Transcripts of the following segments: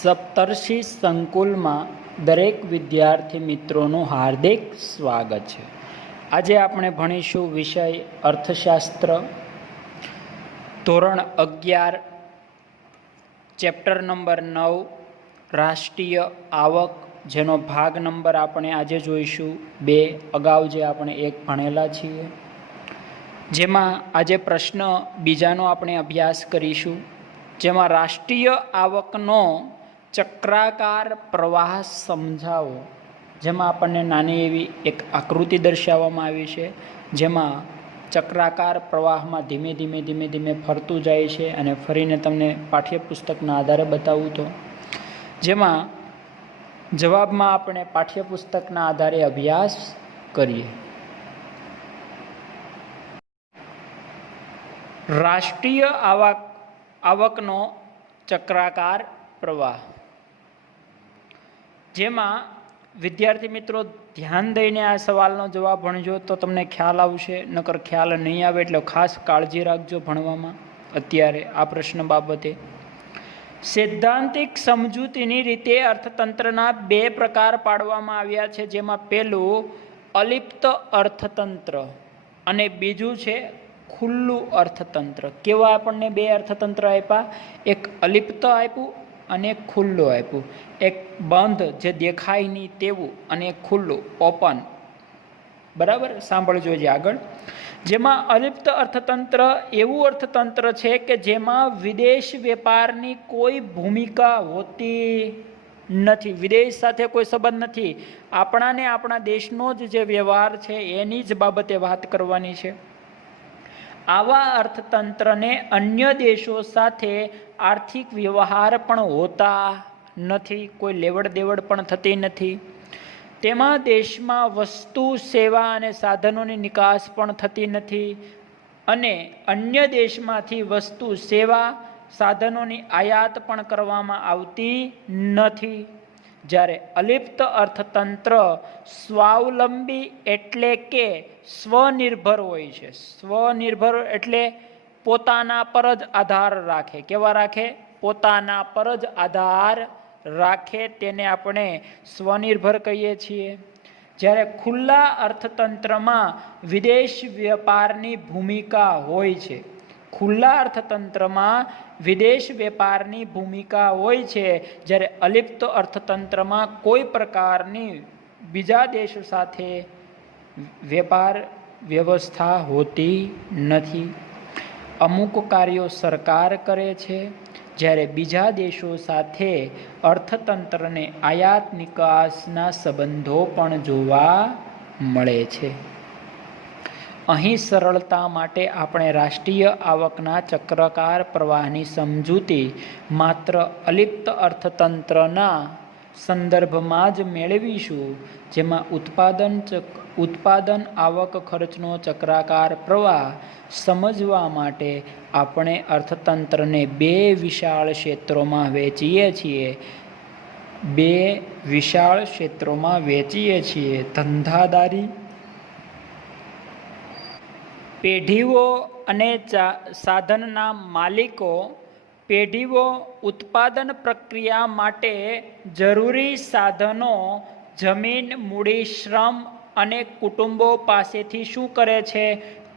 સપ્તર્ષિ સંકુલમાં દરેક વિદ્યાર્થી મિત્રોનું હાર્દિક સ્વાગત છે। આજે આપણે ભણીશું વિષય અર્થશાસ્ત્ર, ધોરણ 11, ચેપ્ટર નંબર 9, રાષ્ટ્રીય આવક, જેનો ભાગ નંબર આપણે આજે જોઈશું 2। અગાઉ જે આપણે 1 ભણેલા છીએ, જેમાં આજે પ્રશ્ન બીજાનો આપણે અભ્યાસ કરીશું, જેમાં રાષ્ટ્રીય આવકનો ચક્રાકાર પ્રવાહ સમજાવો। જેમાં આપણને નાની એવી એક આકૃતિ દર્શાવવામાં આવી છે, જેમાં ચક્રાકાર પ્રવાહમાં ધીમે ધીમે ફરતું જાય છે અને ફરીને તમને પાઠ્યપુસ્તકના આધારે બતાવું તો જેમાં જવાબમાં આપણે પાઠ્યપુસ્તકના આધારે અભ્યાસ કરીએ। રાષ્ટ્રીય આવકનો ચક્રાકાર પ્રવાહ, જેમાં વિદ્યાર્થી મિત્રો ધ્યાન દઈને આ સવાલનો જવાબ ભણજો તો તમને ખ્યાલ આવશે, નકર ખ્યાલ નહીં આવે એટલે ખાસ કાળજી રાખજો ભણવામાં અત્યારે આ પ્રશ્ન બાબતે। સૈદ્ધાંતિક સમજૂતીની રીતે અર્થતંત્રના 2 પ્રકાર પાડવામાં આવ્યા છે, જેમાં પહેલું અલિપ્ત અર્થતંત્ર અને બીજું છે ખુલ્લું અર્થતંત્ર। કેવા આપણને 2 અર્થતંત્ર આપ્યા? એક અલિપ્ત આપ્યું અને એક ખુલ્લું આપ્યું। એક બંધ જે દેખાય નહીં તેવું અને એક ખુલ્લું ઓપન, બરાબર? સાંભળજો જે આગળ, જેમાં અલિપ્ત અર્થતંત્ર એવું અર્થતંત્ર છે કે જેમાં વિદેશ વેપારની કોઈ ભૂમિકા હોતી નથી, વિદેશ સાથે કોઈ સંબંધ નથી, આપણાને આપણા દેશનો જ જે વ્યવહાર છે એની જ બાબતે વાત કરવાની છે। આવા અર્થતંત્રને અન્ય દેશો સાથે આર્થિક વ્યવહાર પણ હોતા નથી, કોઈ લેવડ દેવડ પણ થતી નથી, તેમાં દેશમાં વસ્તુ, સેવા અને સાધનોની નિકાસ પણ થતી નથી અને અન્ય દેશમાંથી વસ્તુ, સેવા, સાધનોની આયાત પણ કરવામાં આવતી નથી। જ્યારે અલિપ્ત અર્થતંત્ર સ્વાવલંબી એટલે કે સ્વનિર્ભર હોય છે। સ્વનિર્ભર એટલે પોતાના પર જ આધાર રાખે। કેવા રાખે? પોતાના પર જ આધાર રાખે, તેને આપણે સ્વનિર્ભર કહીએ છીએ। જ્યારે ખુલ્લા અર્થતંત્રમાં વિદેશ વેપારની ભૂમિકા હોય છે, ખુલ્લા અર્થતંત્રમાં વિદેશ વેપારની ભૂમિકા હોય છે, જ્યારે અલિપ્ત અર્થતંત્રમાં કોઈ પ્રકારની બીજા દેશો સાથે વેપાર વ્યવસ્થા હોતી નથી। અમુક કાર્યો સરકાર કરે છે, જ્યારે બીજા દેશો સાથે અર્થતંત્રને આયાત નિકાસના સંબંધો પણ જોવા મળે છે। અહીં સરળતા માટે આપણે રાષ્ટ્રીય આવકના ચક્રાકાર પ્રવાહની સમજૂતી માત્ર અલિપ્ત અર્થતંત્રના સંદર્ભમાં જ મેળવીશું, જેમાં ઉત્પાદન આવક ખર્ચનો ચક્રાકાર પ્રવાહ સમજવા માટે આપણે અર્થતંત્રને 2 વિશાળ ક્ષેત્રોમાં વહેંચીએ છીએ। 2 વિશાળ ક્ષેત્રોમાં વહેંચીએ છીએ: ધંધાદારી પેઢીઓ અને સાધનના માલિકો। પેઢીઓ ઉત્પાદન પ્રક્રિયા માટે જરૂરી સાધનો, જમીન, મૂડી, શ્રમ અને કુટુંબો પાસેથી શું કરે છે?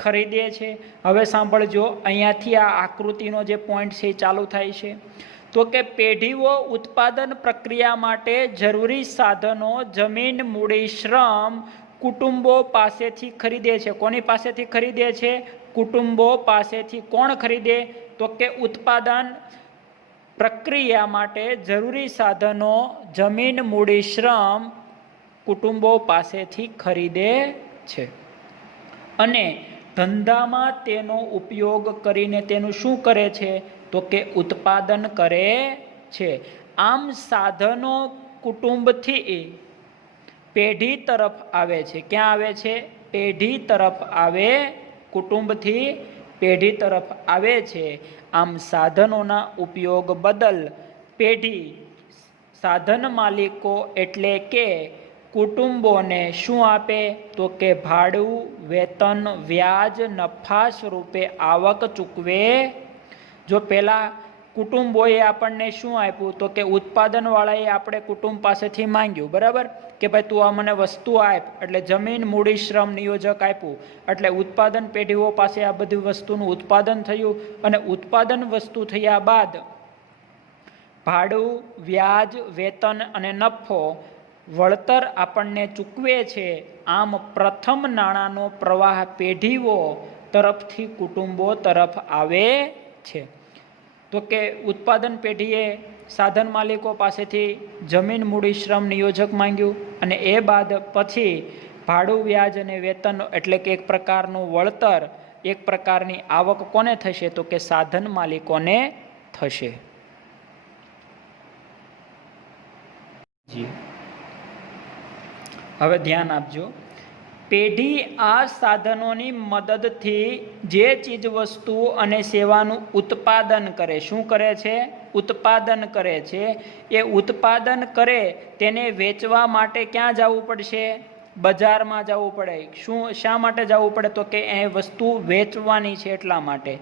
ખરીદે છે। હવે સાંભળજો, અહીંયાથી આ આકૃતિનો જે પોઈન્ટ છે એ ચાલુ થાય છે, તો કે પેઢીઓ ઉત્પાદન પ્રક્રિયા માટે જરૂરી સાધનો, જમીન, મૂડી, શ્રમ કુટુંબો પાસેથી ખરીદે છે। કોની પાસેથી ખરીદે છે? કુટુંબો પાસેથી। કોણ ખરીદે? તો કે ઉત્પાદન પ્રક્રિયા માટે જરૂરી સાધનો, જમીન, મૂડી, શ્રમ કુટુંબો પાસેથી ખરીદે છે અને ધંધામાં તેનો ઉપયોગ કરીને તેનું શું કરે છે? તો કે ઉત્પાદન કરે છે। આમ સાધનો કુટુંબથી પેઢી તરફ આવે છે। ક્યાં આવે છે? પેઢી તરફ આવે, કુટુંબથી પેઢી તરફ આવે છે। આમ સાધનોના ઉપયોગ બદલ પેઢી સાધન માલિકો એટલે કે કુટુંબોને શું આપે? તો કે ભાડું, વેતન, વ્યાજ, નફા સ્વરૂપે આવક ચૂકવે। જો પહેલાં કુટુંબોએ આપણને શું આપ્યું? તો કે ઉત્પાદનવાળાએ આપણે કુટુંબ પાસેથી માંગ્યું, બરાબર, કે ભાઈ તું આ મને વસ્તુ આપ, એટલે જમીન, મૂડી, શ્રમ, નિયોજક આપ્યું, એટલે ઉત્પાદન પેઢીઓ પાસે આ બધી વસ્તુનું ઉત્પાદન થયું, અને ઉત્પાદન વસ્તુ થયા બાદ ભાડું, વ્યાજ, વેતન અને નફો, વળતર આપણને ચૂકવે છે. આમ પ્રથમ નાણાંનો પ્રવાહ પેઢીઓ તરફથી કુટુંબો તરફ આવે છે. તો કે ઉત્પાદન પેઢીએ સાધન માલિકો પાસેથી જમીન, મૂડી, શ્રમ, નિયોજક માંગ્યું, અને એ બાદ પછી ભાડું, વ્યાજ અને વેતન, એટલે કે એક પ્રકારનું વળતર, એક પ્રકારની આવક કોને થશે? તો કે સાધન માલિકોને થશે. હવે ધ્યાન આપજો. પેઢી આ સાધનોની મદદથી જે ચીજ વસ્તુ અને સેવાનું ઉત્પાદન કરે, શું કરે છે? ઉત્પાદન કરે છે. એ ઉત્પાદન કરે તેને વેચવા માટે ક્યાં જવું પડશે? બજારમાં જવું પડે. શા માટે જવું પડે? તો કે એ વસ્તુ વેચવાની છે એટલા માટે.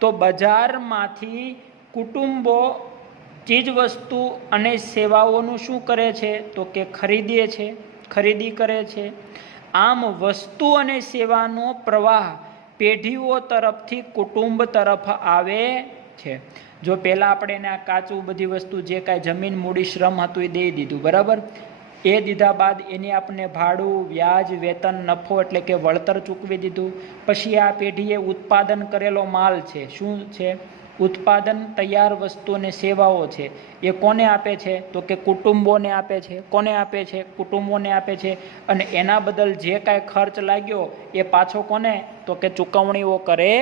તો બજારમાંથી કુટુંબો ચીજ વસ્તુ અને સેવાઓનું શું કરે છે? તો કે ખરીદે છે, ખરીદી કરે છે. આમ વસ્તુ અને સેવાનો પ્રવાહ પેઢીઓ તરફથી કુટુંબ તરફ આવે છે. જો પહેલાં આપણે એને આ કાચું બધી વસ્તુ જે કાંઈ જમીન, મૂડી, શ્રમ હતું એ દઈ દીધું, બરાબર. એ દીધા બાદ એની આપણને ભાડું, વ્યાજ, વેતન, નફો એટલે કે વળતર ચૂકવી દીધું. પછી આ પેઢીએ ઉત્પાદન કરેલો માલ છે, શું છે? ઉત્પાદન તૈયાર વસ્તુ અને સેવાઓ છે. એ કોને આપે છે? તો કે કુટુંબોને આપે છે. કોને આપે છે? કુટુંબોને આપે છે. અને એના બદલ જે કાંઈ ખર્ચ લાગ્યો એ પાછો કોને? તો કે ચૂકવણીઓ કરે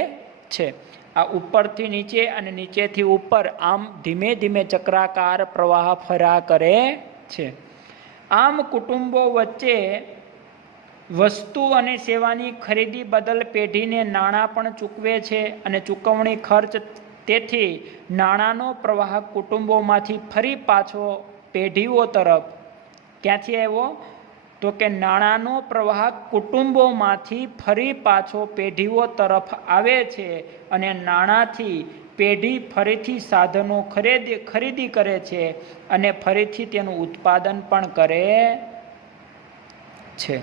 છે. આ ઉપરથી નીચે અને નીચેથી ઉપર, આમ ધીમે ધીમે ચક્રાકાર પ્રવાહ ફર્યા કરે છે. આમ કુટુંબો વચ્ચે વસ્તુ અને સેવાની ખરીદી બદલ પેઢીને નાણાં પણ ચૂકવે છે, અને ચૂકવણી ખર્ચ, તેથી નાણાંનો પ્રવાહ કુટુંબોમાંથી ફરી પાછો પેઢીઓ તરફ ક્યાંથી આવ્યો? તો કે નાણાંનો પ્રવાહ કુટુંબોમાંથી ફરી પાછો પેઢીઓ તરફ આવે છે, અને નાણાંથી પેઢી ફરીથી સાધનો ખરીદી કરે છે, અને ફરીથી તેનું ઉત્પાદન પણ કરે છે.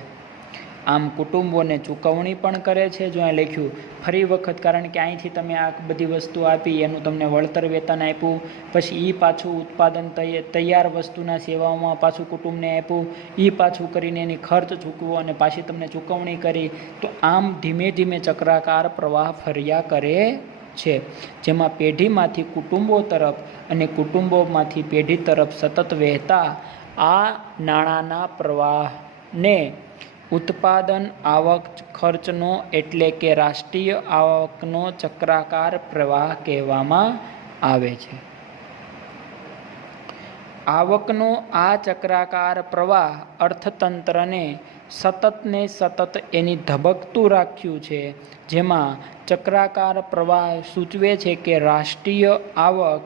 આમ કુટુંબોને ચૂકવણી પણ કરે છે. જો અહીં લખ્યું ફરી વખત, કારણ કે અહીંથી તમે આ બધી વસ્તુ આપી, એનું તમને વળતર, વેતન આપ્યું, પછી એ પાછું ઉત્પાદન તૈયાર વસ્તુના સેવાઓમાં પાછું કુટુંબને આપ્યું, એ પાછું કરીને એની ખર્ચ ચૂકવો અને પાછી તમને ચૂકવણી કરી. તો આમ ધીમે ધીમે ચક્રાકાર પ્રવાહ ફર્યા કરે છે, જેમાં પેઢીમાંથી કુટુંબો તરફ અને કુટુંબોમાંથી પેઢી તરફ સતત વહેતા આ નાણાંના પ્રવાહને ઉત્પાદન, આવક, ખર્ચનો એટલે કે રાષ્ટ્રીય આવકનો ચક્રાકાર પ્રવાહ કહેવામાં આવે છે. આવકનો આ ચક્રાકાર પ્રવાહ અર્થતંત્રને સતત એની ધબકતું રાખ્યું છે, જેમાં ચક્રાકાર પ્રવાહ સૂચવે છે કે રાષ્ટ્રીય આવક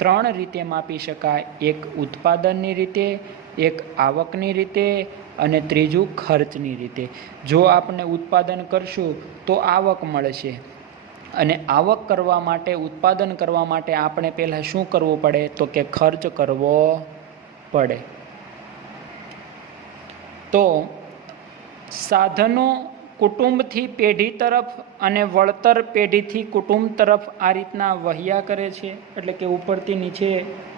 3 રીતે માપી શકાય. એક ઉત્પાદનની રીતે, એક આવકની રીતે, અને ત્રીજું ખર્ચની રીતે. જો આપણે ઉત્પાદન કરશું તો આવક મળશે, અને આવક કરવા માટે, ઉત્પાદન કરવા માટે આપણે પહેલાં શું કરવું પડે? તો કે ખર્ચ કરવો પડે. તો સાધનો કુટુંબથી પેઢી તરફ અને વળતર પેઢીથી કુટુંબ તરફ આ રીતના વહ્યા કરે છે, એટલે કે ઉપરથી નીચે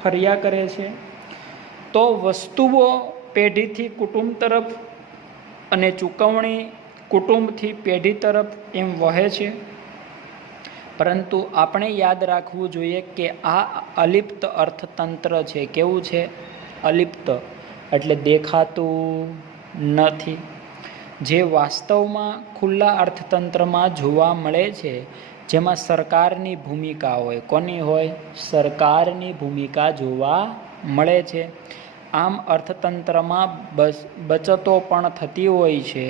ફર્યા કરે છે. તો વસ્તુઓ પેઢીથી કુટુંબ તરફ અને ચૂકવણી કુટુંબથી પેઢી તરફ એમ વહે છે. પરંતુ આપણે યાદ રાખવું જોઈએ કે આ અલિપ્ત અર્થતંત્ર છે. કેવું છે? અલિપ્ત એટલે દેખાતું નથી. જે વાસ્તવમાં ખુલ્લા અર્થતંત્રમાં જોવા મળે છે, જેમાં સરકારની ભૂમિકા હોય. કોની હોય? સરકારની ભૂમિકા જોવા મળે છે. આમ અર્થતંત્રમાં બચતો પણ થતી હોય છે,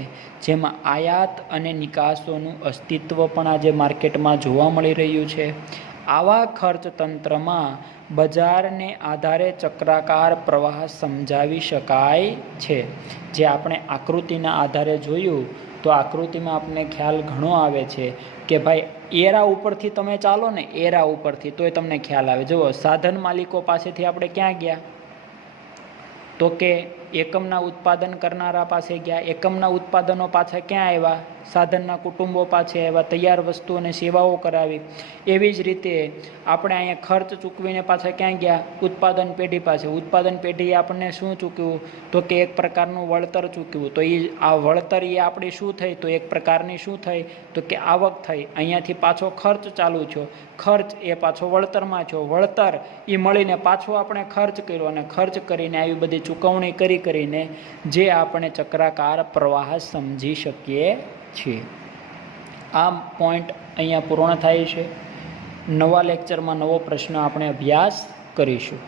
જેમાં આયાત અને નિકાસોનું અસ્તિત્વ પણ આજે માર્કેટમાં જોવા મળી રહ્યું છે. આવા ખર્ચ તંત્રમાં બજારને આધારે ચક્રાકાર પ્રવાહ સમજાવી શકાય છે. જે આપણે આકૃતિના આધારે જોયું તો આકૃતિમાં આપણને ખ્યાલ ઘણો આવે છે કે ભાઈ એરા ઉપરથી તમે ચાલો ને, એરા ઉપરથી તોય તમને ખ્યાલ આવે. જુઓ, સાધન માલિકો પાસેથી આપણે ક્યાં ગયા? તો કે એકમના ઉત્પાદન કરનારા પાસે ગયા. એકમના ઉત્પાદનો પાછા ક્યાં આવ્યા? સાધનના કુટુંબો પાસે આવ્યા. તૈયાર વસ્તુ અને સેવાઓ કરાવી. એવી જ રીતે આપણે અહીંયા ખર્ચ ચૂકવીને પાછા ક્યાં ગયા? ઉત્પાદન પેઢી પાસે. ઉત્પાદન પેઢીએ આપણને શું ચૂકવ્યું? તો કે એક પ્રકારનું વળતર ચૂકવ્યું. તો એ આ વળતર એ આપણી શું થઈ? તો એક પ્રકારની શું થઈ? તો કે આવક થઈ. અહીંયાથી પાછો ખર્ચ ચાલુ થયો. ખર્ચ એ પાછો વળતરમાં થયો. વળતર એ મળીને પાછો આપણે ખર્ચ કર્યો અને ખર્ચ કરીને આવી બધી ચૂકવણી કરીને જે આપણે ચક્રાકાર પ્રવાહ સમજી શકીએ છીએ. આ પોઈન્ટ અહીંયા પૂર્ણ થાય છે. નવા લેક્ચરમાં નવો પ્રશ્ન આપણે અભ્યાસ કરીશું.